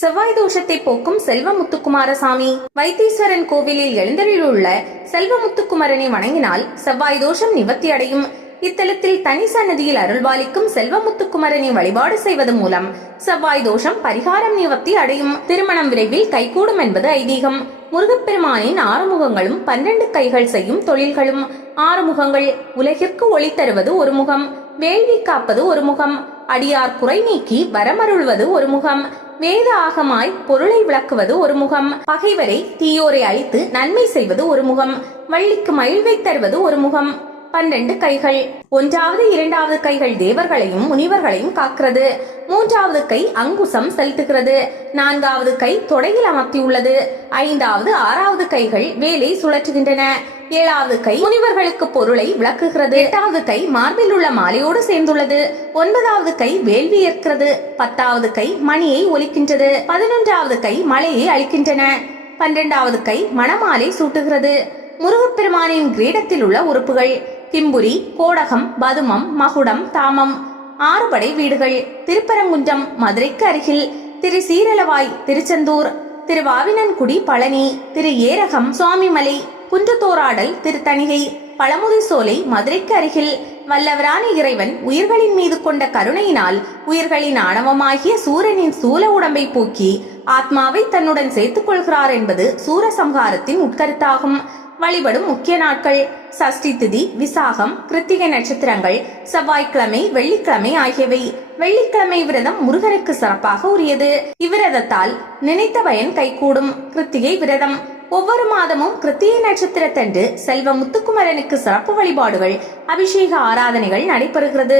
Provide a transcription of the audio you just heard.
செவ்வாய் தோஷத்தை போக்கும் செல்வமுத்துக்குமாரசாமி வைத்தீஸ்வரன் கோவிலில் எழுந்தருளுள்ள செல்வமுத்துக்குமரனை வணங்கினால் செவ்வாய் தோஷம் நிவர்த்தி அடையும். இத்தலத்தில் தனி சன்னதியில் அருள்வாளிக்கும் செல்வமுத்துக்குமரனை வழிபாடு செய்வது மூலம் செவ்வாய் தோஷம் பரிகாரம் நிவர்த்தி அடையும். திருமணம் விரைவில் கைகூடும் என்பது ஐதீகம். முருகப்பெருமானின் ஆறுமுகங்களும் பன்னெண்டு கைகள் செய்யும் தொழில்களும். ஆறுமுகங்கள் உலகிற்கு ஒளி தருவது ஒரு முகம். வேள்வி காப்பது ஒரு முகம். அடியார் குறை நீக்கி வரமருள்வது ஒரு முகம். வேத ஆகமாய் பொருளை விளக்குவது ஒரு முகம். பகைவரை தீயோரை அழித்து நன்மை செய்வது ஒரு முகம். வள்ளிக்கு மகிழ்வை தருவது ஒரு முகம். பன்னெண்டு கைகள். ஒன்றாவது இரண்டாவது கைகள் தேவர்களையும் முனிவர்களையும் காக்கிறது. மூன்றாவது கை அங்குசம் செலுத்துகிறது. நான்காவது கை தொடையில் அமர்த்தியுள்ளது. ஐந்தாவது ஆறாவது கைகள் வேலை சுழற்றுகின்றன. ஏழாவது கை முனிவர்களுக்கு பொருளை விளக்குகிறது. எட்டாவது கை மார்பில் உள்ள மாலையோடு சேர்ந்துள்ளது. ஒன்பதாவது கை வேள்வி ஏற்கிறது. பத்தாவது கை மணியை ஒலிக்கின்றது. பதினொன்றாவது கை மலையை அளிக்கின்றன பன்னிரெண்டாவது கை மணமாலை சூட்டுகிறது. முருகப்பெருமானின் கிரீடத்தில் உள்ள உறுப்புகள் கிம்புரி கோடகம் பதுமம் மகுடம் தாமம் ஆறுபடை வீடுகள் திருப்பரங்குன்றம் மதுரைக்கு அருகில் திரு சீரலவாய் திருச்செந்தூர் திரு வாவினன்குடி பழனி திரு ஏரகம் சுவாமிமலை குன்றத்தோராடல் திருத்தணிகை பழமுதி சோலை மதுரைக்கு அருகில் வல்லவரான இறைவன் உயிர்களின் மீது கொண்ட கருணையினால் உயிர்களின் ஆணவமாகிய சூரனின் சூல உடம்பை போக்கி ஆத்மாவை தன்னுடன் சேர்த்துக் கொள்கிறார் என்பது சூரசம்ஹாரத்தின் உட்கருத்தாகும். வழிபடும் முக்கிய நாட்கள் சஷ்டி திதி விசாகம் கிருத்திகை நட்சத்திரங்கள் செவ்வாய்க்கிழமை வெள்ளிக்கிழமை ஆகியவை. வெள்ளிக்கிழமை விரதம் முருகனுக்கு சிறப்பாக உரியது. இவ்விரதத்தால் நினைத்த பயன் கைகூடும். கிருத்திகை விரதம். ஒவ்வொரு மாதமும் கிருத்திய நட்சத்திரத்தன்று செல்வ முத்துக்குமரனுக்கு சிறப்பு வழிபாடுகள் அபிஷேக ஆராதனைகள் நடைபெறுகிறது.